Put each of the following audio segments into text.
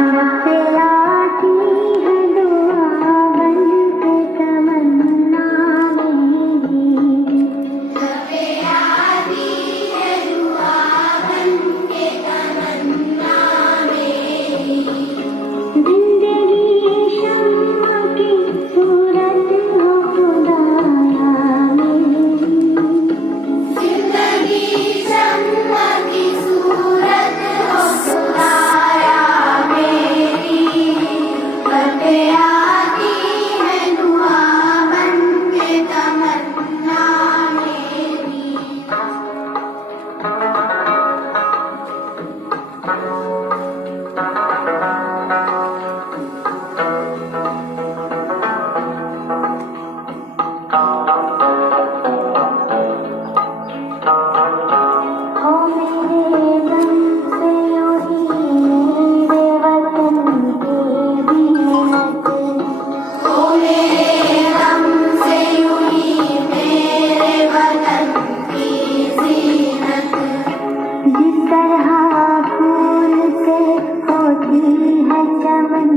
आती है दुआ बन के तमन्ना मेरी। आती है दुआ बन के तमन्ना मेरी। जिंदगी शम्मा की सूरत हो खुदाया मेरी। जिंदगी शम्मा की सूरत हो खुदाया मेरी। आती है दुआ बन के तमन्ना मेरी। हो मेरे गम से यूं ही मेरे वतन की जीनत। हो मेरे गम से यूं ही मेरे वतन की जीनत। जिस तरह फूल से होती है चमन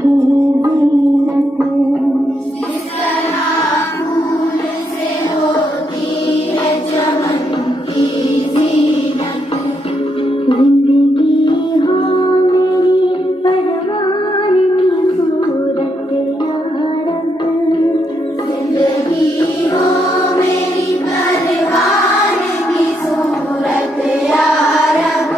की जीनत। जिस तरह फूल से होती है चमन की जीनत। जिंदगी हो मेरी परवान की सूरत या रब। जिंदगी हो मेरी परवान की सूरत या रब।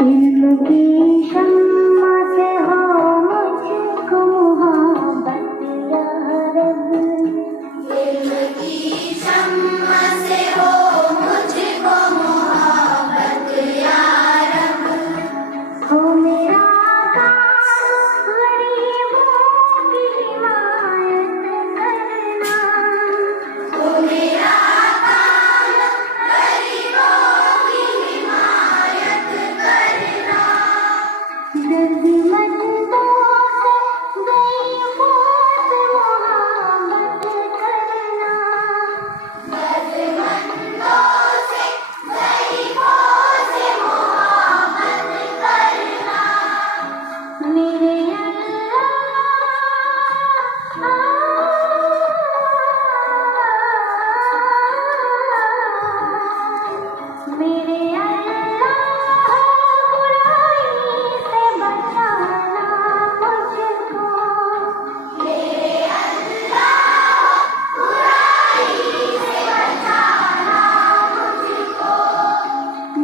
इल्म की शम्मा से हो मुझको मोहब्बत या रब। इल्म की शम्मा से हो मुझको मोहब्बत या रब। हो मेरा काम गरीबों की हिमायत करना। हो मेरा काम गरीबों की हिमायत करना। जरूरतमंदों से गरीबों से मोहब्बत करना। जरूरतमंदों से गरीबों से मोहब्बत करना। मेरे मेरे अल्लाह बुराई से बचाना मुझको। मेरे अल्लाह बुराई से बचाना मुझको।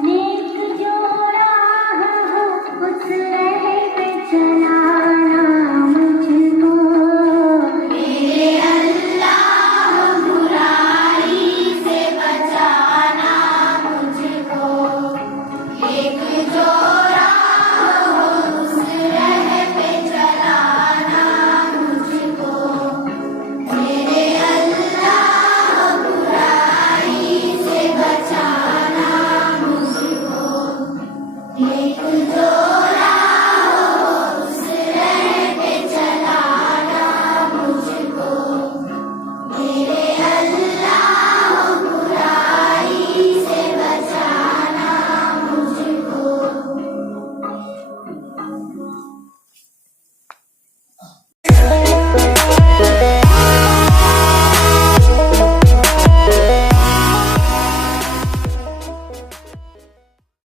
नेक जो राह हो उस राह पे चलाना मुझको। मेरे अल्लाह बुराई से बचाना मुझको। एक जो राह हो उस राह पे चलाना मुझको। मेरे अल्लाह बुराई से बचाना मुझको। एक जो